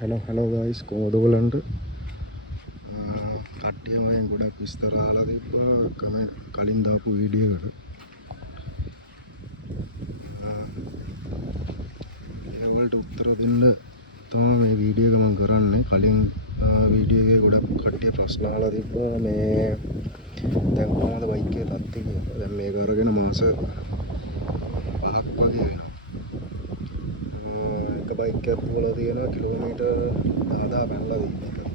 hello guys, කොහොමද ඔයගලන්ට? කට්ටියම ගොඩක් විස්තර අහලා තිබ්බා කමෙන්ට් කලින් දාපු වීඩියෝ එකට. ඒවලට උත්තර දෙන්න තමයි මේ වීඩියෝ එක මම කරන්නේ. කලින් වීඩියෝ එකේ ගොඩක් කට්ටිය ප්‍රශ්න අහලා තිබ්බා මේ දැන් කොහොමද බයික් එකේ තත්ත්වය කියලා. දැන් මේක අරගෙන මාස 5ක් වගේ වෙනවා. බයික් එකක් වල තියෙනවා කිලෝමීටර් 10000 පැනලා තියෙනවා.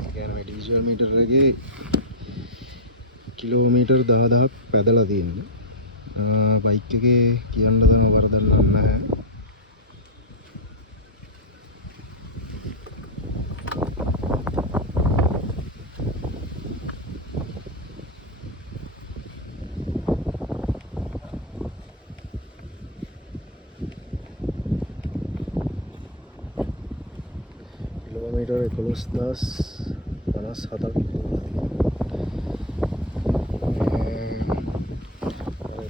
ඒ කියන්නේ මේ ඩීසල් මීටර් එකේ කිලෝමීටර් 10000ක් පැදලා තියෙනවා. බයික් එකේ කියන්න තම වරදක් නැහැ. किलोमीटर 11,057ක්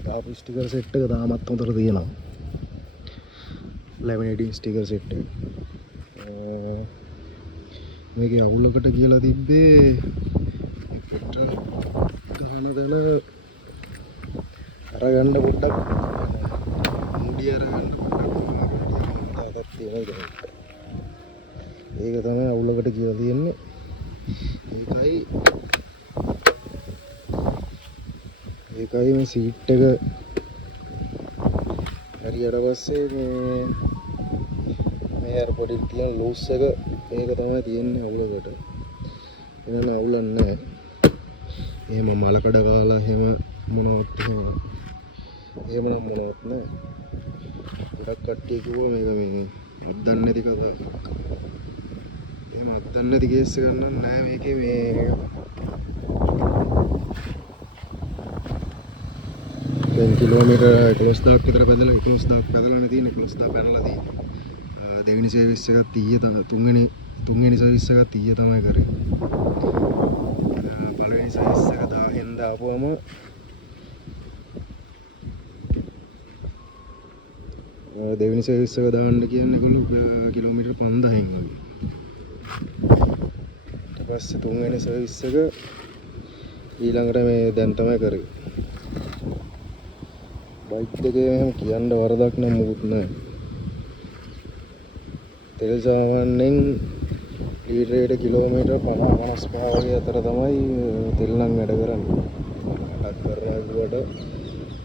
තාප ස්ටිකර් සෙට් එක තාමත් හොඳට තියෙනවා. 1118 ස්ටිකර් සෙට් එක. මේකේ අවුලකට කියලා තිබ්බේ පෙට්‍රල් ගහන දල අරගන්න පොඩ්ඩක් මුඩි අරගන්න පොඩ්ඩක් තාතක් තියෙනවා. ඒක තමයි අවුලකට කියලා තියෙන්නේ. ඒකයි මේ සීට් එක හරියට පස්සේ මේ අර පොඩි තියෙන ලූස් එක ඒක තමයි තියෙන්නේ අවුලකට. එනන අවුලක් නැහැ. එහෙම මලකඩ කාලා එහෙම මොනවත් එහෙම නම් මොනවත් නැහැ. ගොඩක් කට්ටිය කිව්වා මේක මේ අද්දන්නේ නැති කතාවක්. එහෙම අද්දන්නේ නැති කේස් එකක් නෑ මේකේ මේ දැන් කිලෝමීටර් 11000ක් විතර පැදලා 11000ක් පැදලානේ තියෙන්නේ 11000 පැනලා තියෙන්නේ. දෙවෙනි සර්විස් එකත් ඊයේ තමයි තුන්වෙනි සර්විස් එකත් ඊයේ තමයි කරේ. පළවෙනි සර්විස් එක 10න් දාපුවම දෙවෙනි සර්විස් එක දාන්න කියන්නේ කිලෝමීටර් 5000න් වගේ. ඊට පස්සේ තුන්වෙනි සර්විස් එක ඊළඟට මේ දැන් තමයි කරේ. බයික් එකේ එහෙම කියන්න වරදක් නම් මොකුත් නැහැ. තෙල් සාමාන්‍යයෙන් ලීටරයකට කිලෝමීටර් 50-55 වගේ අතර තමයි තෙල් නම් වැඩ කරන්නේ. 60ක් කරනවා කිව්වට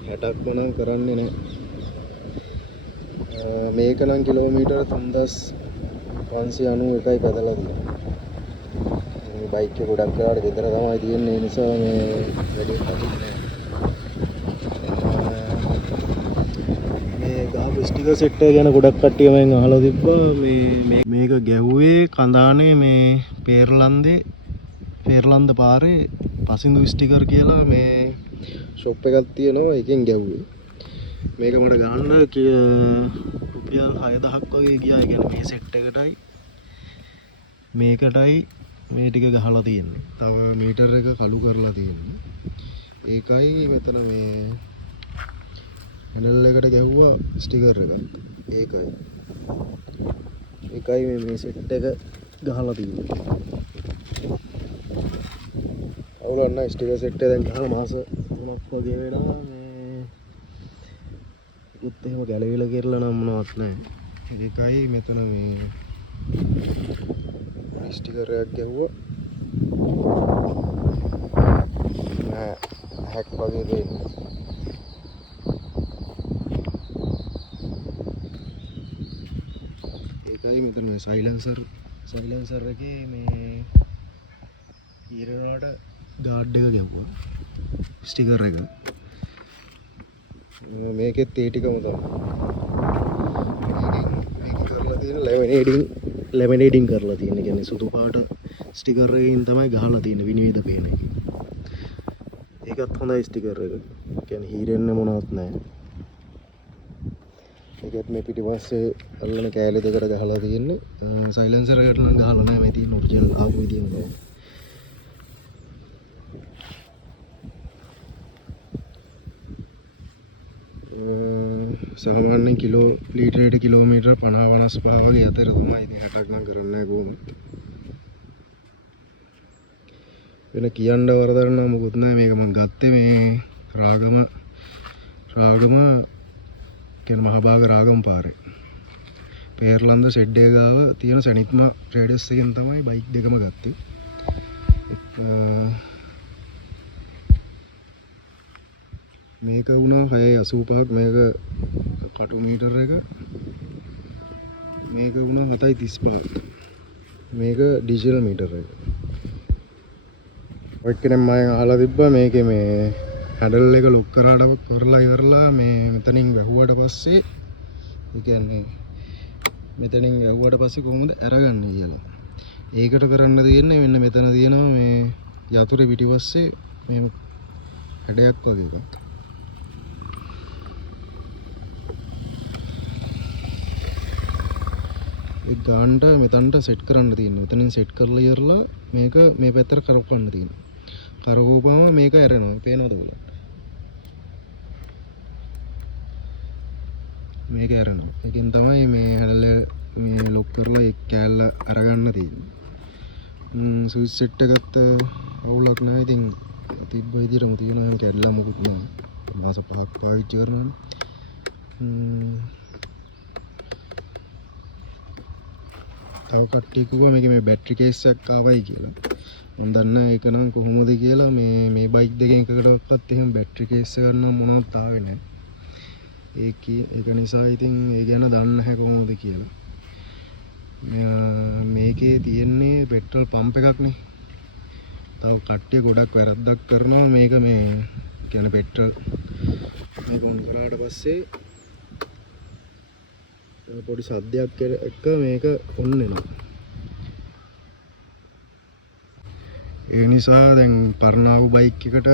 60ක්ම නම් කරන්නේ නැහැ. මේක නම් කිලෝමීටර් 3591යි පැදලා තියෙන්නේ. මේ බයික් එක ගොඩක් වෙලාවට ගෙදර තමයි තියෙන්නේ. ඒ නිසා මේ වැඩි හදින්නේ ස්ටිකර් සෙට් එක ගැන ගොඩක් කට්ටිය මම අහලා තිබ්බා මේක ගැහුවේ කඳානේ මේ පේරලන්ද පාරේ පසින්දු ස්ටිකර් කියලා මේ ෂොප් එකක් තියෙනවා. එකෙන් ගැහුවේ. මේක මට ගන්න රුපියල් 6000ක් වගේ ගියා. ඒ කියන්නේ මේ සෙට් එකටයි මේකටයි මේ ටික ගහලා තියෙන්නේ. තව මීටර් එක කළු කරලා තියෙන්නේ. ඒකයි මෙතන මේ හැන්ඩල් එකට ගැහුවා ස්ටිකර් එකක්. ඒකයි මේ සෙට් එක ගහලා තියෙන්නේ. අවුලක් නැහැ. ස්ටිකර් සෙට් එක දැන් ගහලා මාස 3ක් වගේ වෙනවා. මේ ඒකත් එහෙම ගැලවිලා කියලා නම් මොනවත් නැහැ. ඒකයි මෙතන මේ ස්ටිකර් එකක් ගැහුවා. හැක් වගේ දෙන්නේ. ඒකයි මෙතන සයිලන්සර් එකේ මේ ඊරනට ගාඩ් එක ගැහුවා ස්ටිකර් එක. මේකෙත් ඒ ටිකම තමයි. මේක කරලා තියෙන ලැමිනේටින් කරලා තියෙන. කියන්නේ සුදු පාට ස්ටිකර් එකකින් තමයි ගහලා තියෙන්නේ විනිවිද පේන එක. ඒකත් හොඳයි ස්ටිකර් එක. කියන්නේ හීරෙන්නේ මොනවත් නැහැ. ඒකත් මේ පිටිපස්සේ අල්ලන කෑලි දෙකට ගහලා තියෙන්නේ. සයිලන්සර් එකට නම් ගහලා නැහැ. මේ තියෙන ඔරිජිනල් ආපු විදියම තමයි. සාමාන්‍යයෙන් කිලෝ ලීටරයට කිලෝමීටර 50 55 වගේ අතර තමයි. ඉතින් 60ක් නම් කරන්නේ නැහැ කොහොමද. වෙන කියන්න වරදක් නම් මොකුත් නැහැ. මේක මම ගත්තේ මේ රාගම කියන්නේ මහභාග රාගම පාරේ. පේරලන්ද ෂෙඩ් එක ගාව තියෙන සනිත්ම රේඩියස් එකෙන් තමයි බයික් දෙකම ගත්තේ. මේක වුණා 685ක් මේක කටු මීටර එක. මේක වුණා 735ක්. මේක ඩිජිටල් මීටර එක. ඔය කෙනෙක් මම අහලා තිබ්බා මේකේ මේ හැන්ඩල් එක ලොක් කරලා ඉවරලා මේ මෙතනින් වැහුවට පස්සේ ඒ කියන්නේ මෙතනින් වැහුවට පස්සේ කොහොමද අරගන්නේ කියලා. ඒකට කරන්න තියෙන්නේ මෙන්න මෙතන තියෙනවා මේ යතුරේ පිටිපස්සේ මේ හැඩයක් වගේ එකක්. ඒ ගානට මෙතනට සෙට් කරන්න තියෙනවා. මෙතනින් සෙට් කරලා ඉවරලා මේක මේ පැත්තට කරකවන්න තියෙනවා. කරකවපුවම මේක ඇරෙනවා. පේනවද ඔයාලට? මේක ඇරෙනවා. ඒකෙන් තමයි මේ හැඩල මේ ලොක් කරලා ඒ කෑල්ල අරගන්න තියෙන්නේ. ස්විච් සෙට් එකත් අවුලක් නැහැ. ඉතින් තිබ්බ විදිහටම තියෙනවා. එහෙම කැඩලා මොකුත් නැහැ. මාස 5ක් පාවිච්චි කරනවානේ. තව කට්ටිය කිව්වා මේකේ මේ බැටරි කේස් එකක් ආවයි කියලා. මම දන්නේ ඒක නම් කොහොමද කියලා මේ බයික් දෙකෙන් එකකටවත් එහෙම බැටරි කේස් එකක් නම් මොනවත් ආවේ නැහැ. ඒක නිසා ඉතින් ඒ ගැන දන්නේ නැහැ කොහොමද කියලා. මේකේ තියෙන්නේ පෙට්‍රල් පම්ප් එකක් නේ. තව කට්ටිය ගොඩක් වැරද්දක් කරනවා මේක මේ කියන්නේ පෙට්‍රල් මේක ඔන් කරාට පස්සේ පොඩි සද්දයක් එක්ක මේක ඔන් වෙනවා. ඒ නිසා දැන් පරණාවු බයික් එකට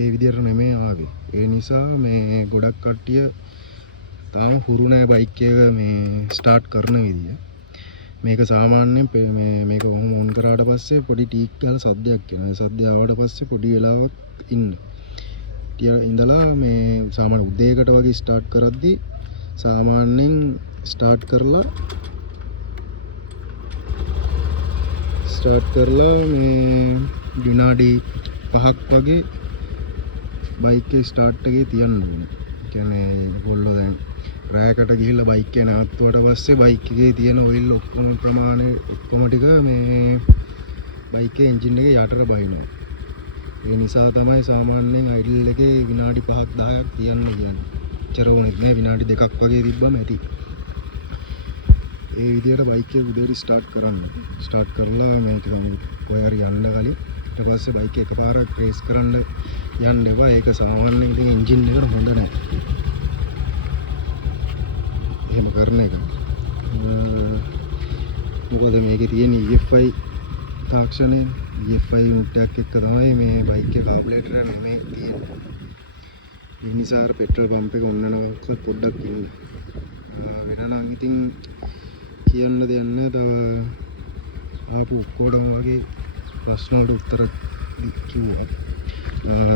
ඒ විදිහට නෙමෙයි ආවේ. ඒ නිසා මේ ගොඩක් කට්ටිය තාම හුරු නැහැ බයික් එක මේ ස්ටාර්ට් කරන විදිය. මේක සාමාන්‍යයෙන් මේක ඔහොම ඔන් කරාට පස්සේ පොඩි ටීක් ගාලා සද්දයක් එනවා. ඒ සද්දය ආවට පස්සේ පොඩි වෙලාවක් ඉඳලා මේ සාමාන්‍ය උදේකට වගේ ස්ටාර්ට් කරද්දි සාමාන්‍යයෙන් ස්ටාර්ට් කරලා මේ විනාඩි 5ක් වගේ බයික් එක ස්ටාර්ට් එකේ තියන්න ඕනේ. කියන්නේ ඒගොල්ලෝ දැන් රෑකට ගිහිල්ලා බයික් එක නවත්තුවට පස්සේ බයික් එකේ තියෙන ඔයිල් ඔක්කොම ප්‍රමාණය ඔක්කොම ටික මේ බයික් එකේ එන්ජින් එකේ යටට බහිනවා. ඒ නිසා තමයි සාමාන්‍යයෙන් අයිඩල් එකේ විනාඩි 5ක් 10ක් තියන්න කියන්නේ. චරෝනෙත් නෑ විනාඩි 2ක් වගේ තිබ්බම ඇති. ඒ විදිහට බයික් එක උදේට ස්ටාර්ට් කරන්න. ස්ටාර්ට් කරලා මේක කොහේ හරි යන්න කලින් ඊට පස්සේ බයික් එක එකපාරට රේස් කරන්න යන්න එපා. ඒක සාමාන්‍යයෙන් ඉතින් එන්ජින් එකට හොඳ නෑ. එහෙම කරන එක. මොකද මේකේ තියෙන EFI තාක්ෂණය EFI මුට්ටයක් එක්ක තමයි මේ බයික් එක කාබුලේටර් නෙමෙයි තියෙන්නේ. ඒ නිසා අර පෙට්‍රල් පම්ප් එක ඔන්නනවක පොඩ්ඩක් ඉන්න. වෙන නම් ඉතින් කියන්න දෙයක් නැහැ. තව ආපු ඔක්කොටම වගේ ප්‍රශ්න වලට උත්තර කිව්වා.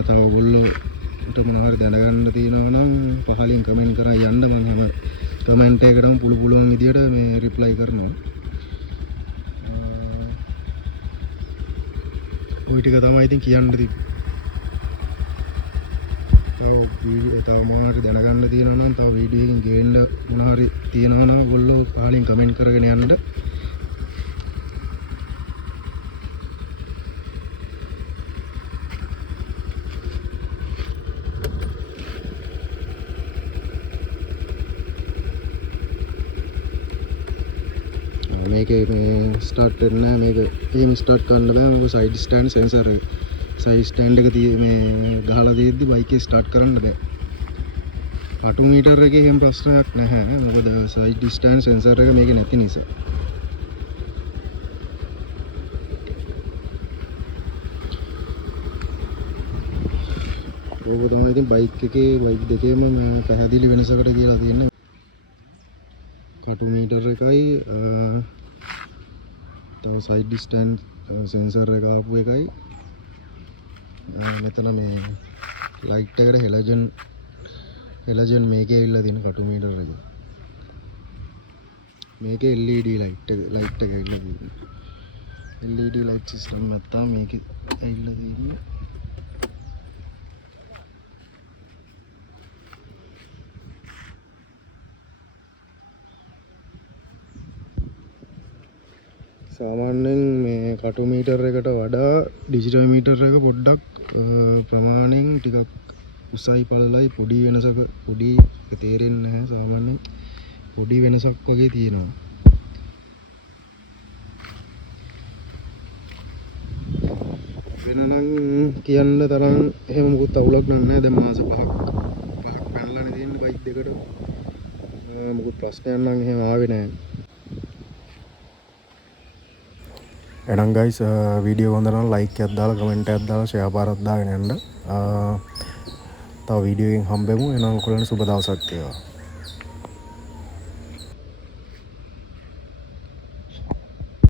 තව ඔයගොල්ලෝට මොනවා හරි දැනගන්න තියෙනවා නම් පහලින් කමෙන්ට් කරා යන්න. මම හැම කමෙන්ට් එකකටම පුළුවන් විදියට මේ රිප්ලයි කරනවා. ඔය ටික තමයි ඉතින් කියන්න තිබ්බේ. තව මොනවා හරි දැනගන්න තියෙනවා නම් තව වීඩියෝ එකකින් ගේන්න මොනවා හරි තියෙනවා නම් ඔයගොල්ලෝ පහලින් කමෙන්ට් කරගෙන යන්න. මේකේ මේ ස්ටාර්ට් වෙන්නේ නැහැ. මේක එහෙම ස්ටාර්ට් කරන්න බෑ. මොකද සයිඩ් ස්ටෑන්ඩ් සෙන්සර් එක සයිඩ් ස්ටෑන්ඩ් එක මේ ගහලා තියෙද්දි බයික් එක ස්ටාර්ට් කරන්න බෑ. 8 මීටර එකේ එහෙම ප්‍රශ්නයක් නැහැ. මොකද සයිඩ් ස්ටෑන්ඩ් සෙන්සර් එක මේකේ නැති නිසා. ඕක තමයි ඉතින් බයික් දෙකේම පැහැදිලි වෙනසකට කියලා තියෙන්නේ. කටු මීටර එකයි තව සයිඩ් ස්ටෑන්ඩ් සෙන්සර් එක ආපු එකයි මෙතන මේ ලයිට් එකට හෙලජන් එලජන් මේකේ ඇවිල්ලා තියෙන කටු මීටර එක. මේකේ LED ලයිට් එක ඇවිල්ලා තියෙනවා. LED ලයිට් සිස්ටම් එක තමයි මේකේ ඇවිල්ලා තියෙන්නේ. සාමාන්‍යයෙන් මේ කටු මීටර එකට වඩා ඩිජිටල් මීටර එක පොඩ්ඩක් ප්‍රමාණයෙන් ටිකක් උසයි පළලයි පොඩි වෙනසක පොඩි තේරෙන්නේ නැහැ සාමාන්‍යයෙන් පොඩි වෙනසක් වගේ තියෙනවා. වෙනනම් කියන්න තරම් එහෙම මොකුත් අවුලක් නැහැ. දැන් මාස 5ක් පැනලානේ තියෙන්නේ බයික් දෙකට. මොකුත් ප්‍රශ්නයක් නම් එහෙම ආවේ නැහැ. එහෙනම් ගයිස් වීඩියෝ හොඳ නම් ලයික් එකක් දාලා කමෙන්ට් එකක් දාලා ෂෙයා පාරක් දාගෙන යන්න. තව වීඩියෝ එකකින් හම්බෙමු. එහෙනම් ඔයගොල්ලන්ට සුබ දවසක් වේවා.